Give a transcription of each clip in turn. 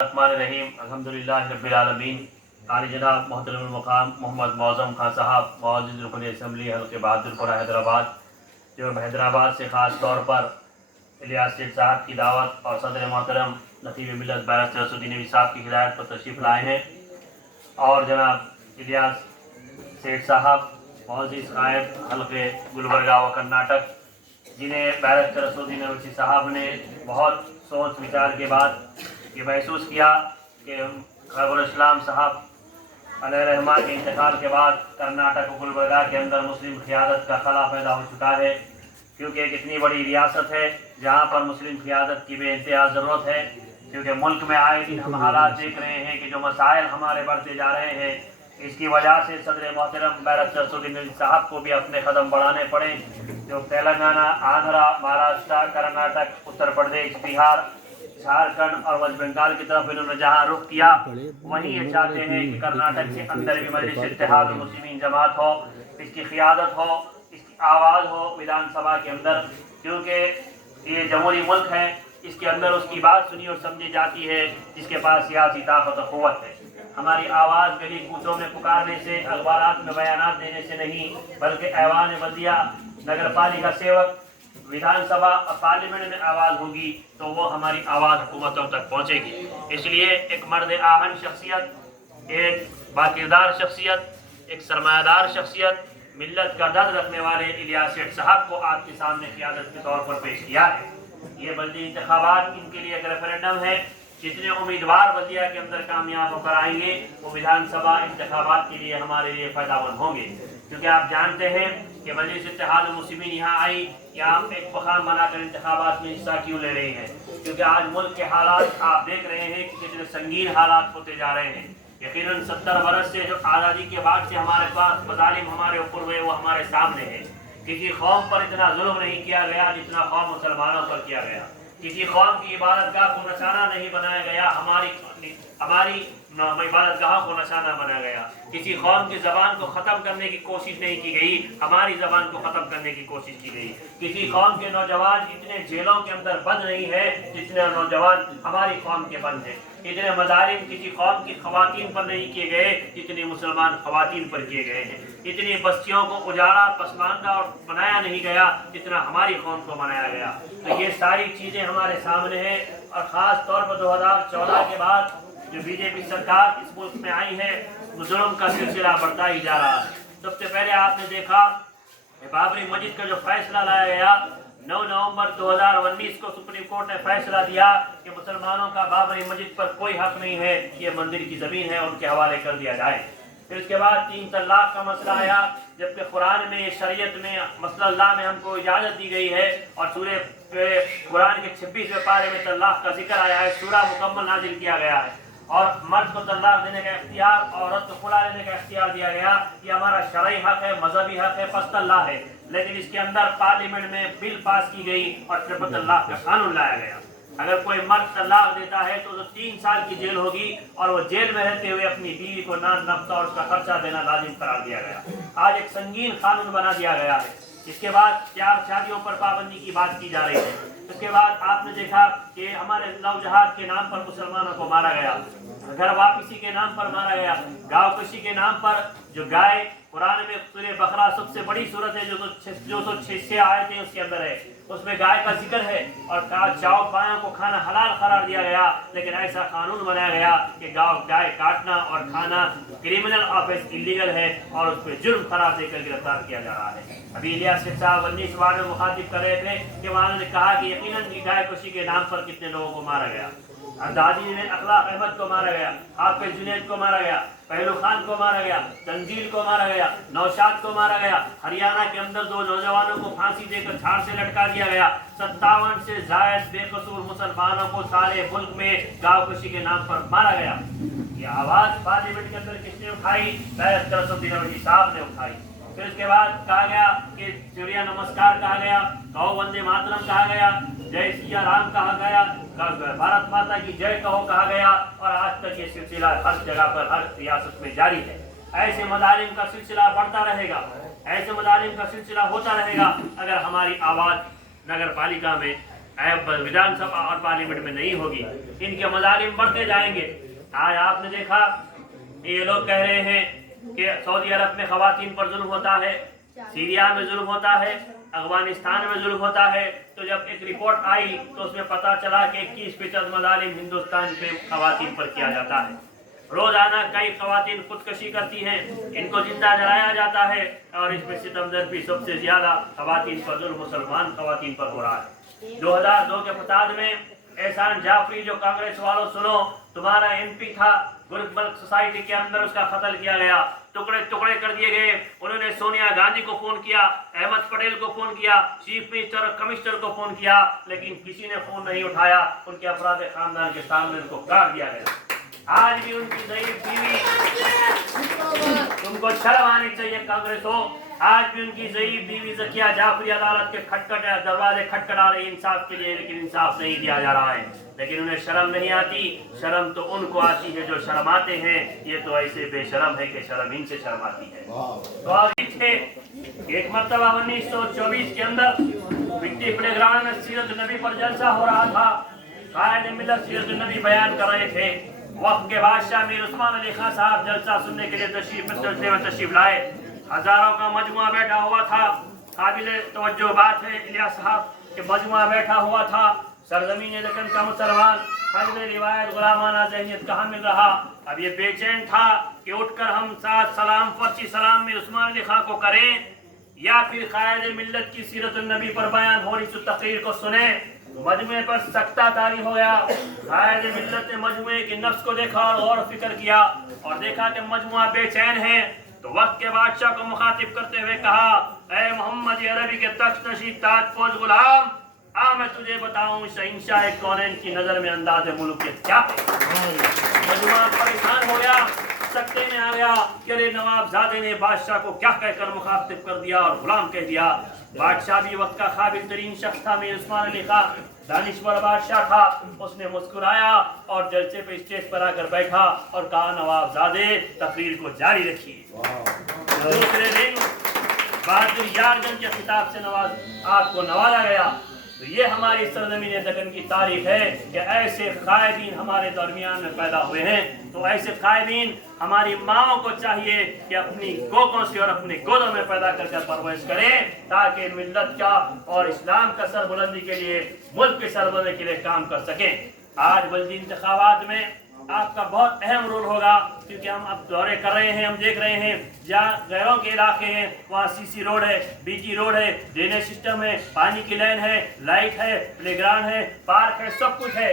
الرحمن الرحیم الحمدللہ رب العالمین عالی جناب محترم المقام محمد معظم خان صاحب معزز رکن اسمبلی حلقہ بہادر پورہ حیدرآباد، جو حیدرآباد سے خاص طور پر الیاس سیٹھ صاحب کی دعوت اور صدر محترم نقیب ملت بیرسٹر اسدالدین نبوی صاحب کی ہدایت پر تشریف لائے ہیں، اور جناب الیاس سیٹھ صاحب معزز قائد حلقہ گلبرگہ و کرناٹک، جنہیں بیرسٹر اسدالدین نبوی صاحب نے بہت سوچ وچار کے بعد یہ محسوس کیا کہ خیبر الاسلام صاحب علیہ رحمٰن کے انتقال کے بعد کرناٹک و گلبرگہ کے اندر مسلم قیادت کا خلا پیدا ہو چکا ہے، کیونکہ ایک اتنی بڑی ریاست ہے جہاں پر مسلم قیادت کی بے انتہا ضرورت ہے، کیونکہ ملک میں آئے دن ہم حالات دیکھ رہے ہیں کہ جو مسائل ہمارے بڑھتے جا رہے ہیں، اس کی وجہ سے صدر محترم بیرسٹر اسدالدین نبوی صاحب کو بھی اپنے قدم بڑھانے پڑے، جو تلنگانہ، آندھرا، مہاراشٹر، کرناٹک، اتر پردیش، بہار، جھارکھنڈ اور ویسٹ بنگال کی طرف انہوں نے جہاں رخ کیا، وہیں یہ چاہتے ہیں کہ کرناٹک کے اندر بھی مجلس اتحاد المسلمین جماعت ہو، اس کی قیادت ہو، اس کی آواز ہو ودھان سبھا کے اندر، کیونکہ یہ جمہوری ملک ہے، اس کے اندر اس کی بات سنی اور سمجھی جاتی ہے جس کے پاس سیاسی طاقت و قوت ہے۔ ہماری آواز گلی کوچوں میں پکارنے سے، اخبارات میں بیانات دینے سے نہیں، بلکہ ایوان بلدیہ، نگر پالیکا سیوک، ودھان سبھا اور پارلیمنٹ میں آواز ہوگی تو وہ ہماری آواز حکومتوں تک پہنچے گی۔ اس لیے ایک مرد آہن شخصیت، ایک باکردار شخصیت، ایک سرمایہ دار شخصیت، ملت کا درد رکھنے والے الیاس سیٹھ صاحب کو آپ کے سامنے قیادت کے طور پر پیش کیا ہے۔ یہ بلدی انتخابات ان کے لیے ایک ریفرینڈم ہے، جتنے امیدوار بلدیہ کے اندر کامیاب ہو کر آئیں گے وہ ودھان سبھا انتخابات کے لیے ہمارے لیے فائدہ مند ہوں گے، کیونکہ آپ جانتے ہیں کہ مجلس اتحاد المسلمین یہاں آئی یا ہم ایک مقام بنا کر انتخابات میں حصہ کیوں لے رہی ہیں، کیونکہ آج ملک کے حالات آپ دیکھ رہے ہیں کہ کتنے سنگین حالات ہوتے جا رہے ہیں۔ یقیناً 70 برس سے جو آزادی کے بعد سے ہمارے پاس مظالم ہمارے اوپر ہوئے وہ ہمارے سامنے ہیں۔ کسی قوم پر اتنا ظلم نہیں کیا گیا جتنا قوم مسلمانوں پر کیا گیا، کسی قوم کی عبادت گاہ کو نشانہ نہیں بنایا گیا، ہماری عبادت گاہوں کو نشانہ بنایا گیا، کسی قوم کی زبان کو ختم کرنے کی کوشش نہیں کی گئی، ہماری زبان کو ختم کرنے کی کوشش کی گئی، کسی قوم کے نوجوان اتنے جیلوں کے اندر بند نہیں ہے جتنے نوجوان ہماری قوم کے بند ہیں، اتنے مظالم کسی قوم کی خواتین پر نہیں کیے گئے جتنے مسلمان خواتین پر کیے گئے ہیں، اتنی بستیوں کو اجاڑا، پسماندہ اور بنایا نہیں گیا جتنا ہماری قوم کو بنایا گیا۔ تو یہ ساری چیزیں ہمارے سامنے ہیں، اور خاص طور پر 2014 کے بعد جو بی جے پی سرکار اس ملک میں آئی ہے، ظلم کا سلسلہ بڑھتا ہی جا رہا ہے۔ سب سے پہلے آپ نے دیکھا کہ بابری مسجد کا جو فیصلہ لایا گیا 9 نومبر 2019 کو سپریم کورٹ نے فیصلہ دیا کہ مسلمانوں کا بابری مسجد پر کوئی حق نہیں ہے، یہ مندر کی زمین ہے، ان کے حوالے کر دیا جائے۔ پھر اس کے بعد 3 طلاق کا مسئلہ آیا، جبکہ قرآن میں، شریعت میں، مسئلہ اللہ میں ہم کو اجازت دی گئی ہے، اور سورہ قرآن کے 26ویں پارے میں طلاق کا ذکر آیا ہے، سورہ مکمل نازل کیا گیا ہے، اور مرد کو طلاق دینے کا اختیار، عورت کو خلا لینے کا اختیار دیا گیا، یہ ہمارا شرعی حق ہے، مذہبی حق ہے، پس طلاق ہے۔ لیکن اس کے اندر پارلیمنٹ میں بل پاس کی گئی اور ٹرپل طلاق کا قانون لایا گیا۔ اگر کوئی مرد طلاق دیتا ہے تو 3 سال کی جیل ہوگی، اور وہ جیل میں رہتے ہوئے اپنی بیوی کو نان نفقہ اور اس کا خرچہ دینا لازم قرار دیا گیا۔ آج ایک سنگین قانون بنا دیا گیا ہے۔ اس کے بعد 4 شادیوں پر پابندی کی بات کی جا رہی ہے۔ اس کے بعد آپ نے دیکھا کہ ہمارے لو جہاد کے نام پر مسلمانوں کو مارا گیا، گھر واپسی کے نام پر مارا گیا، گاؤں کشی کے نام پر جو گائے، قرآن میں سورہ بقرہ سب سے بڑی سورت ہے جو 6 آیتیں اس کے اندر ہے، اس میں گائے کا ذکر ہے، اور چاؤ پایوں کو کھانا حلال قرار دیا گیا، لیکن ایسا قانون بنایا گیا کہ گائے کاٹنا اور کھانا کرمنل آفیس انلیگل ہے، اور اس پہ جرم قرار دے کر گرفتار کیا جا رہا ہے۔ ابھی الیاس سیٹھ صاحب 19 وارڈ میں مخاطب کر رہے تھے کہ وہاں نے کہا کہ یقیناً گائے کشی کے نام پر کتنے لوگوں کو مارا گیا۔ اندازی نے اخلاق احمد کو مارا گیا، حافظ جنید کو مارا گیا، پہلو خان کو مارا گیا، تنزیل کو مارا گیا، نوشاد کو مارا گیا، ہریانہ کے اندر 2 نوجوانوں کو پھانسی دے کر چھاڑ سے لٹکا دیا گیا، 57 سے زائد بے قصور مسلمانوں کو سارے ملک میں گاؤں کشی کے نام پر مارا گیا۔ یہ آواز پارلیمنٹ کے اندر کس نے اٹھائی؟ بیرسٹر اسدالدین نبوی صاحب نے اٹھائی۔ پھر اس کے بعد کہا گیا کہ سوریہ نمسکار کہا گیا، کہو وندے ماترم کہا گیا، جے سیا رام کہا گیا، بھارت ماتا کی جے کہو کہا گیا، اور آج تک یہ سلسلہ ہر جگہ پر، ہر ریاست میں جاری ہے۔ ایسے مظالم کا سلسلہ بڑھتا رہے گا، ایسے مظالم کا سلسلہ ہوتا رہے گا اگر ہماری آواز نگر پالیکا میں، विधानसभा और पार्लियामेंट में नहीं होगी। इनके मजालिम बढ़ते जाएंगे। आज आपने देखा ये लोग कह रहे हैं कि सऊदी अरब में खवातीन पर जुल्म होता है, सीरिया में जुल्म होता है, अफगानिस्तान में जुल्म होता है। तो जब एक रिपोर्ट आई तो उसमें पता चला कि 21% मजालिम हिंदुस्तान पे खवातीन पर किया जाता है। रोजाना कई खवातीन खुदकशी करती हैं, इनको जिंदा जलाया जाता है और इसमें सितमदर्दी सबसे ज्यादा खवातीन पर जुल्म मुसलमान खवातीन पर हो रहा है। 2002 के फसाद में एहसान जाफरी, जो कांग्रेस वालों सुनो, तुम्हारा MP था, गुरबल्क सोसाइटी के अंदर उसका कत्ल किया गया, टुकड़े टुकड़े कर दिए गए। उन्होंने सोनिया गांधी को फोन किया, अहमद पटेल को फोन किया, चीफ मिनिस्टर और कमिश्नर को फोन किया, लेकिन किसी ने फोन नहीं उठाया। उनके अपराध खानदान के सामने उनको काट दिया गया। आज भी उनकी ज़ईफ बीवी, तुमको शर्म आनी चाहिए कांग्रेस हो, आज भी उनकी ज़ईफ बीवी ज़किया जाफरी अदालत के दरवाजे खटखटा रही इंसाफ के लिए, लेकिन इंसाफ नहीं दिया जा रहा है। लेकिन उन्हें शर्म नहीं आती। शर्म तो उनको आती है जो शर्माते हैं। ये तो ऐसे बेशरम है कि शर्म इनसे शर्माती है। तो अभी थे एक मरतबा 1924 के अंदर मिट्टी प्लेग्राउंड में सीरत नबी पर जलसा हो रहा था। कायद मिल्लत सीरत नबी बयान कर रहे थे। वक्त के बादशाह मीर उस्मान अली खान साहब जलसा सुनने के लिए तशरीफ लाए। हजारों का मजमुआ बैठा हुआ था। काबिल तवज्जो बात है इलियास साहब कि मजमुआ बैठा हुआ था। सरजमीन दक्कन का मुसलमान हर रिवायत गुलामाना ज़हनियत का हामिल रहा। अब ये बेचैन था कि उठकर हम साथ सलाम फर्शी सलाम मीर उस्मान अली खान को करें या फिर कायद मिल्लत की सीरत नबी पर बयान हो रही तकरीर को सुने। मजमुए पर सख्ता तारी हो गया। कायद मिल्लत ने मजमुए के नफ्स को देखा और गौर फिक्र किया और देखा कि मजमुआ बेचैन है। तो वक्त के बादशाह को मुखातिब करते हुए कहा, ऐ मोहम्मद अरबी के तख्त नशीब ताजपोश गुलाम, आ मैं तुझे बताऊं शहंशाह कौनैन की नजर में अंदाज़ मुल्कियत क्या है। मजमुआ परेशान हो गया, सकते में आ गया कि अरे नवाबजादे ने बादशाह को क्या कहकर मुखातिब कर दिया और गुलाम कह दिया। बादशाह भी वक्त का काबिल तरीन शख्स था, मीर उस्मान अली खान दानिश्वर बादशाह था। उसने मुस्कुराया और जलसे पे स्टेज पर आकर बैठा और कहा, नवाबजादे तकरीर को जारी रखिए। दूसरे दिन बहादुर यारजंग के खिताब से आपको नवाजा गया। तो ये हमारी सरजमीन दक्कन की तारीख है कि ऐसे कायदीन हमारे दरमियान में पैदा हुए हैं। तो ऐसे कायदीन हमारी माओं को चाहिए कि अपनी गोकों से और अपने गोदों में पैदा करके परवरिश करें, ताकि मिल्लत का और इस्लाम का सरबुलंदी के लिए, मुल्क के सरबुलंदी के लिए काम कर सकें। आज बल्दी इंतखाबात में आपका बहुत अहम रोल होगा, क्योंकि हम अब दौरे कर रहे हैं, हम देख रहे हैं जहाँ गैरों के इलाके हैं वहाँ CC रोड है, BG रोड है, ड्रेनेज सिस्टम है, पानी की लाइन है, लाइट है, प्लेग्राउंड है, पार्क है, सब कुछ है।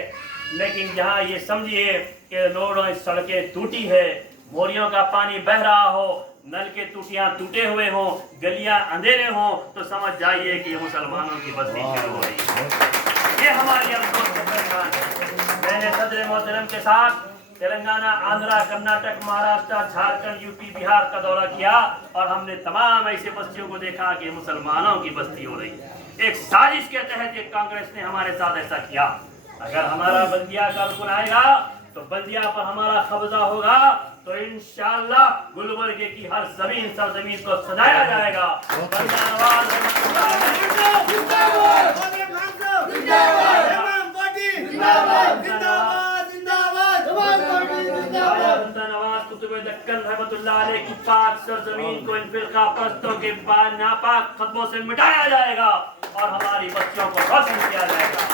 लेकिन जहाँ ये समझिए कि रोडों सड़कें टूटी है, मोरियों का पानी बह रहा हो, नल के टूटियाँ टूटे हुए हों, गलियाँ अंधेरे हों, तो समझ जाइए कि मुसलमानों की बस्ती शुरू हो रही है। ये हमारी अफसोस का पैगाम है। मैंने सदर मोहतरम के साथ तेलंगाना, आंध्रा, कर्नाटक, महाराष्ट्र, झारखंड, UP, बिहार का दौरा किया और हमने तमाम ऐसे बस्तियों को देखा कि मुसलमानों की बस्ती हो रही है। एक साजिश के तहत एक कांग्रेस ने हमारे साथ ऐसा किया। अगर हमारा बल्दिया का रुकन आएगा तो बल्दिया पर हमारा कब्जा होगा, तो इंशाअल्लाह गुलबर्गे की हर जमीन सरजमीन को सजाया जाएगा। की पाक सरजमीन को इन फिरका परस्तों के नापाक खतबों से मिटाया जाएगा और हमारी बच्चियों को रोशन किया जाएगा।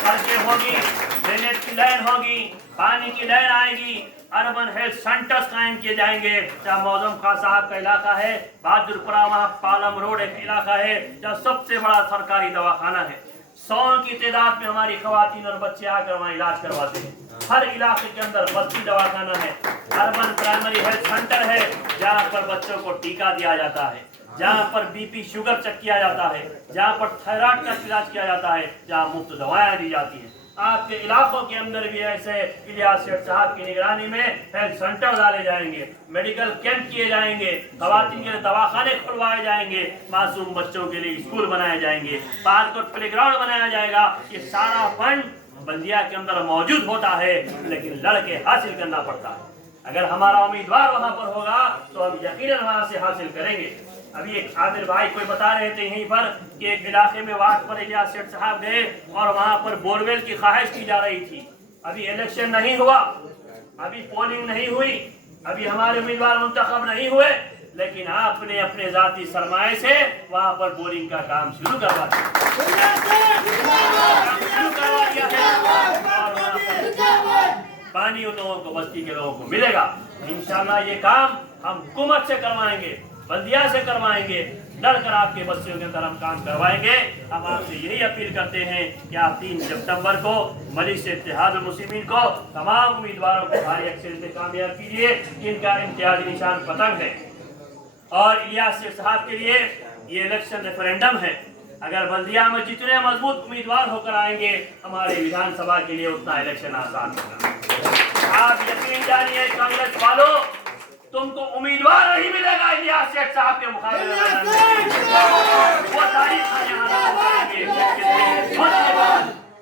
सड़कें होगी, ड्रेनेज की लाइन होगी, पानी की लाइन आएगी, अर्बन हेल्थ सेंटर्स कायम किए जाएंगे। जहाँ मौजम खान साहब का इलाका है, बहादुरपुरा, वहाँ पालम रोड एक इलाका है जहाँ सबसे बड़ा सरकारी दवाखाना है। 100 की तादाद में हमारी खवातीन और बच्चे आकर वहाँ इलाज करवाते हैं। हर इलाके के अंदर बस्ती दवाखाना है, अर्बन प्राइमरी हेल्थ सेंटर है जहाँ पर बच्चों को टीका दिया जाता है, जहाँ पर BP शुगर चेक किया जाता है, जहाँ पर थायराइड का इलाज किया जाता है, जहाँ मुफ्त दवाएं दी जाती हैं। आपके इलाकों के अंदर भी ऐसे इलियास सेठ साहब की निगरानी में हेल्थ सेंटर डाले जाएंगे, मेडिकल कैंप किए जाएंगे, खवातीन के लिए दवाखाने खुलवाए जाएंगे, मासूम बच्चों के लिए स्कूल बनाए जाएंगे, पार्क और प्लेग्राउंड बनाया जाएगा। ये सारा फंड बल्दिया के अंदर मौजूद होता है, लेकिन लड़के हासिल करना पड़ता है। अगर हमारा उम्मीदवार वहां पर होगा तो हम यकीनन वहां से हासिल करेंगे। अभी एक आमिर भाई कोई बता रहे थे यहीं पर कि एक इलाके में वार्ड पर इलियास सेठ साहब गए और वहां पर बोरवेल की ख्वाहिश की जा रही थी। अभी इलेक्शन नहीं हुआ, अभी पोलिंग नहीं हुई, अभी हमारे उम्मीदवार मुंतखब नहीं हुए, लेकिन आपने अपने जाती सरमाए से वहां पर बोरिंग का काम शुरू करवा दिया और पानी उन लोगों को, बस्ती के लोगों को मिलेगा। इंशाल्लाह ये काम हम हुकूमत से करवाएंगे, बल्दिया से करवाएंगे, लड़कर आपके बस्तियों के अंदर हम काम करवाएंगे। हम आपसे यही अपील करते हैं कि आप 3 सितंबर को मजलिस इत्तेहादुल मुस्लिमीन को तमाम उम्मीदवारों को भारी अक्सरियत से कामयाब कीजिए। इनका इम्तियाजी निशान पतंग है और इलियास सेठ साहब के लिए ये इलेक्शन रेफरेंडम है। अगर बल्दिया में जितने मजबूत उम्मीदवार होकर आएंगे, हमारे विधानसभा के लिए उतना इलेक्शन आसान होगा। आप यकीन जानिए कांग्रेस वालों, तुमको उम्मीदवार नहीं मिलेगा इलियास सेठ साहब के मुकाबले वो तारीफ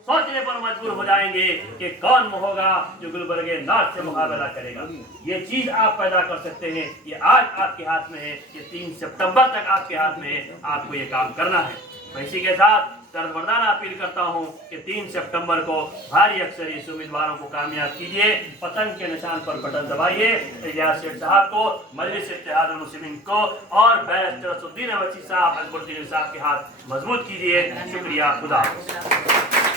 सोचने पर मजबूर हो जाएंगे कि कौन होगा जो गुलबर्ग नॉर्थ से मुकाबला करेगा। ये चीज आप पैदा कर सकते हैं, ये आज आपके हाथ में है, ये 3 सितंबर तक आपके हाथ में है, आपको ये काम करना है। मैं इसी के साथ दर्दमर्दाना अपील करता हूँ कि 3 सितंबर को भारी अक्सरियत उम्मीदवारों को कामयाब कीजिए, पतंग के निशान पर बटन दबाइए, इलियास सेठ साहब को, मजलिस इत्तेहादुल मुस्लिमीन को और बैरिस्टर असदुद्दीन अवैसी साहब, अकबरुद्दीन साहब के हाथ मजबूत कीजिए। शुक्रिया, खुदा हाफ़िज़।